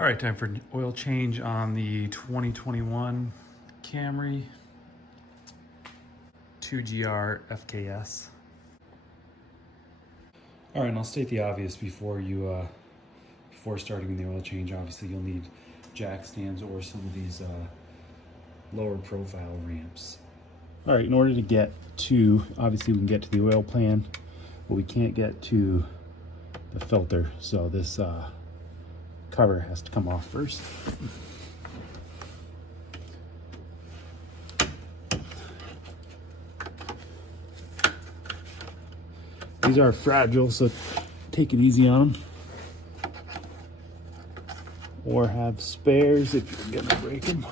All right, time for an oil change on the 2021 Camry 2GR-FKS. All right, and I'll state the obvious before starting the oil change. Obviously, you'll need jack stands or some of these lower profile ramps. All right, in order to get to, obviously we can get to the oil pan, but we can't get to the filter. So this cover has to come off first. These are fragile, so take it easy on them. Or have spares if you're gonna break them.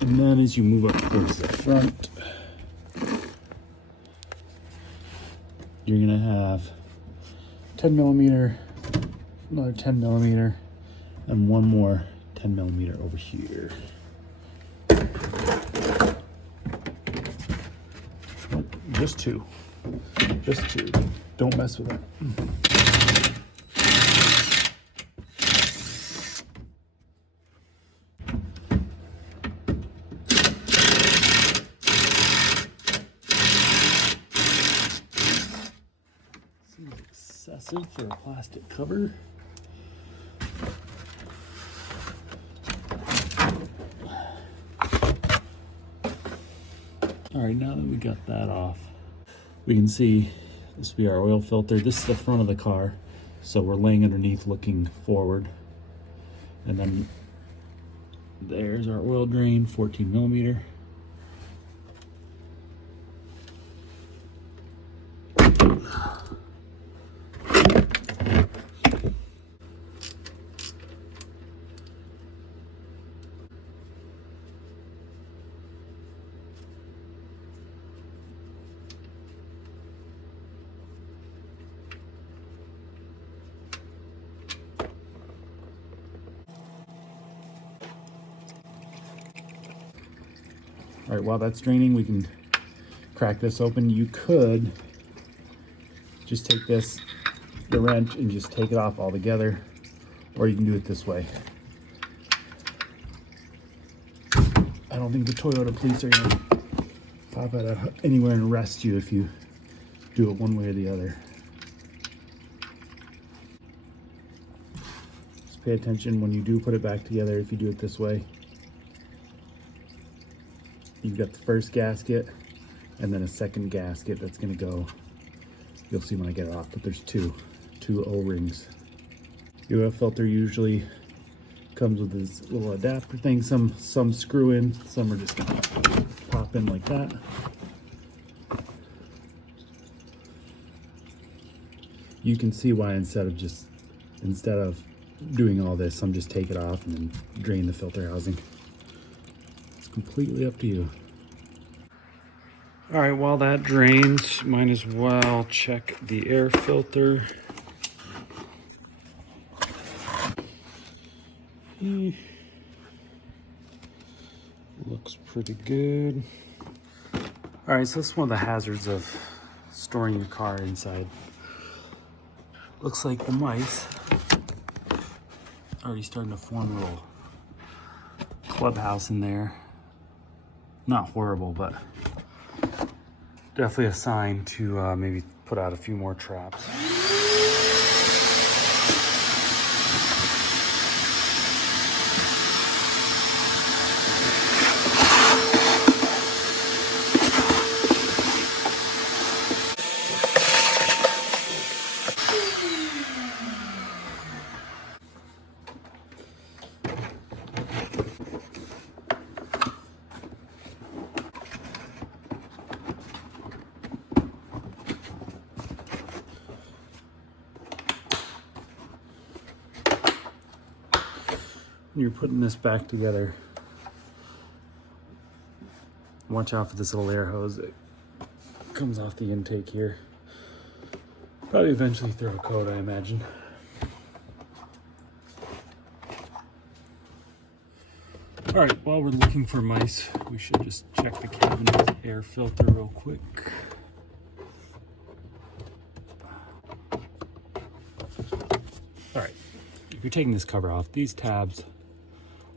And then as you move up towards the front, you're gonna have 10 millimeter, another 10 millimeter, and one more 10 millimeter over here. Nope, just two. Don't mess with that. Seems excessive for a plastic cover. All right, now that we got that off, we can see this will be our oil filter. This is the front of the car, so we're laying underneath looking forward. And then there's our oil drain, 14 millimeter. All right, while that's draining, we can crack this open. You could just take this, the wrench, and just take it off altogether, or you can do it this way. I don't think the Toyota police are gonna pop out of anywhere and arrest you if you do it one way or the other. Just pay attention when you do put it back together. If you do it this way, you've got the first gasket and then a second gasket that's gonna go, you'll see when I get it off, but there's two O-rings. The oil filter usually comes with this little adapter thing. Some screw in, some are just gonna pop in like that. You can see why instead of doing all this, I'm just take it off and then drain the filter housing. Completely up to you. All right, while that drains, might as well check the air filter. Looks pretty good. All right, so that's one of the hazards of storing your car inside. Looks like the mice already starting to form a little clubhouse in there. Not horrible, but definitely a sign to maybe put out a few more traps. When you're putting this back together, watch out for this little air hose that comes off the intake here. Probably eventually throw a coat, I imagine. All right, while we're looking for mice, we should just check the cabin air filter real quick. if you're taking this cover off, these tabs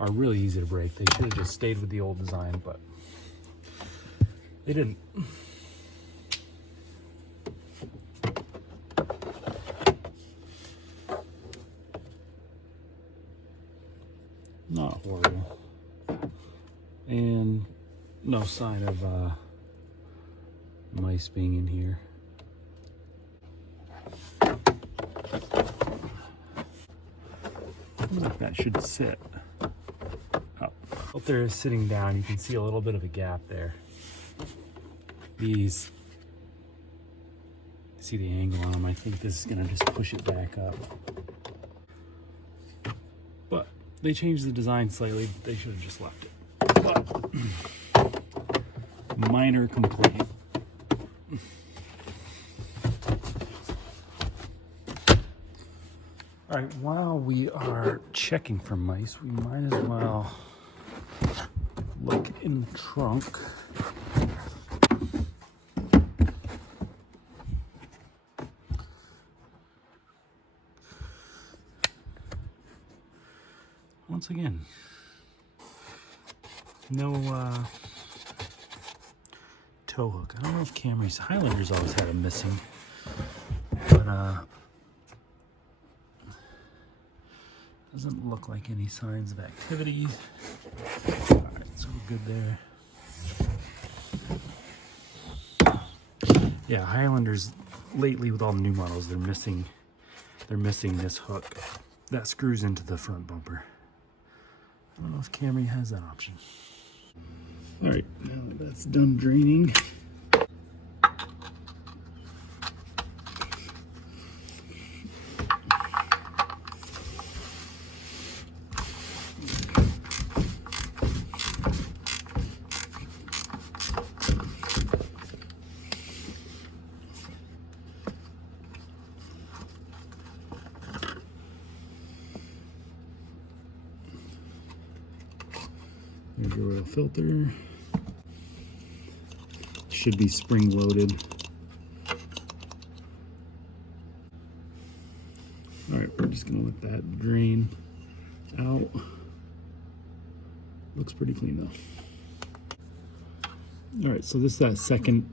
are really easy to break. They should have just stayed with the old design, but they didn't. Not horrible. And no sign of mice being in here. I think that should sit. Oh, filter is sitting down. You can see a little bit of a gap there. These, see the angle on them. I think this is gonna just push it back up. But they changed the design slightly. They should have just left it. But, minor complaint. All right, while we are checking for mice, we might as well look in the trunk. Once again, no tow hook. I don't know if Camry's, Highlanders always had them missing, but doesn't look like any signs of activity. All right, so we're good there. Yeah, Highlanders lately with all the new models, they're missing this hook that screws into the front bumper. I don't know if Camry has that option. All right, now that that's done draining, there's your oil filter. Should be spring loaded. All right, we're just gonna let that drain out. Looks pretty clean though. All right, so this is that second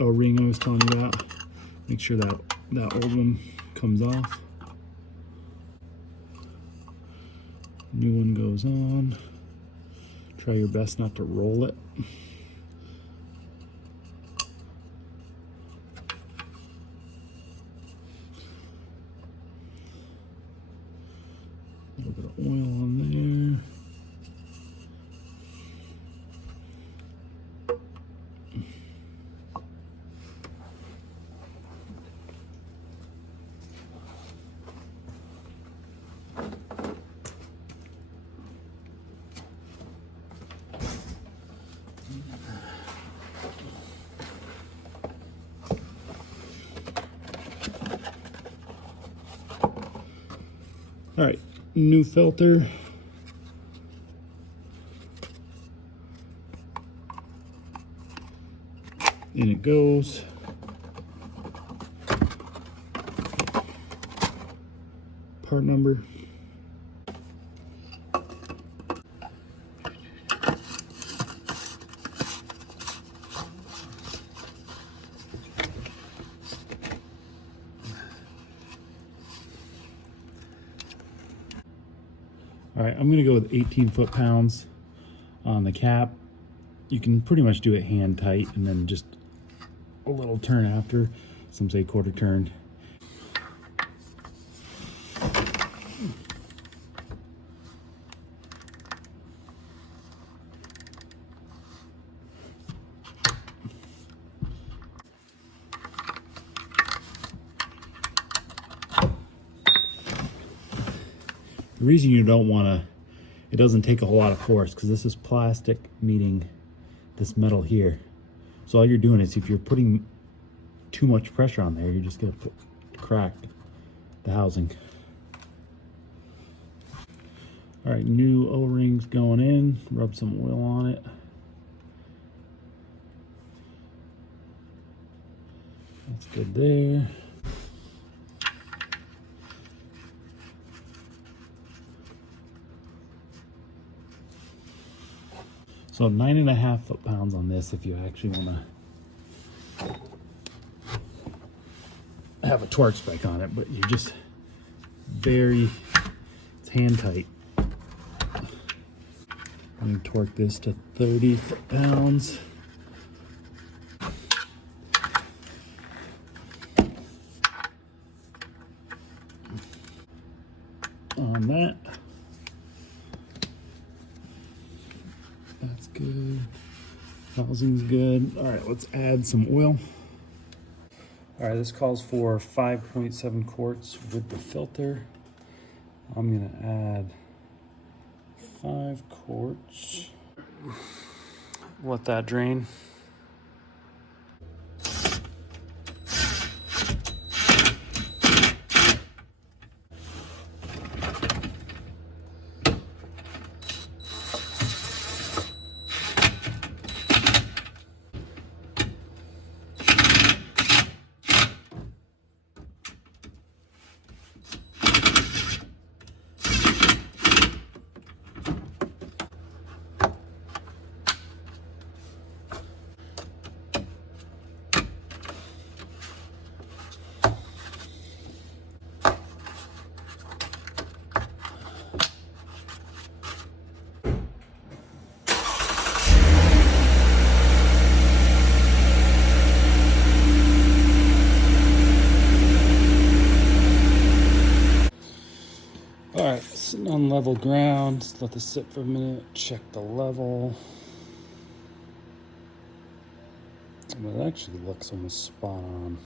O-ring I was telling you about. Make sure that old one comes off. New one goes on. Try your best not to roll it. A little bit of oil on there. All right, new filter. In it goes. Part number. All right, I'm gonna go with 18 foot-pounds on the cap. You can pretty much do it hand tight and then just a little turn after. Some say quarter turn. The reason you don't want to, it doesn't take a whole lot of force because this is plastic meeting this metal here. So all you're doing is if you're putting too much pressure on there, you're just going to crack the housing. All right, new O-rings going in. Rub some oil on it. That's good there. So 9.5 foot-pounds on this if you actually want to have a torque spike on it, but you just it's hand tight. I'm going to torque this to 30 foot-pounds. On that. That's good. Housing's good. All right, let's add some oil. All right, this calls for 5.7 quarts with the filter. I'm gonna add 5 quarts. Let that drain. All right, sitting on level ground. Just let this sit for a minute. Check the level. Well, it actually looks almost spot on.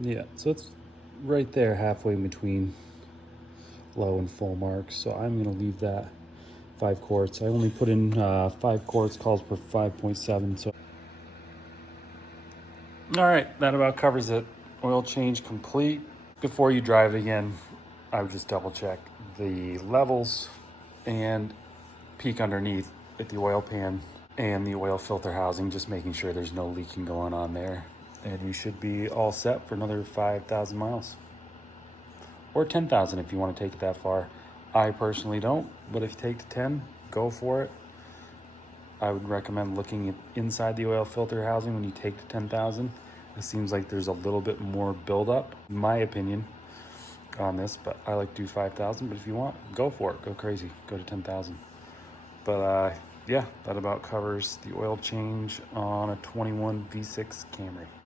Yeah, so it's right there halfway in between low and full marks. So I'm gonna leave that 5 quarts. I only put in 5 quarts, calls for 5.7. So, all right, that about covers it. Oil change complete. Before you drive again, I would just double check the levels and peek underneath at the oil pan and the oil filter housing, just making sure there's no leaking going on there. And you should be all set for another 5,000 miles. Or 10,000 if you want to take it that far. I personally don't, but if you take to 10, go for it. I would recommend looking at inside the oil filter housing when you take to 10,000. It seems like there's a little bit more buildup, in my opinion, on this, but I like to do 5,000. But if you want, go for it. Go crazy. Go to 10,000. But yeah, that about covers the oil change on a 21 V6 Camry.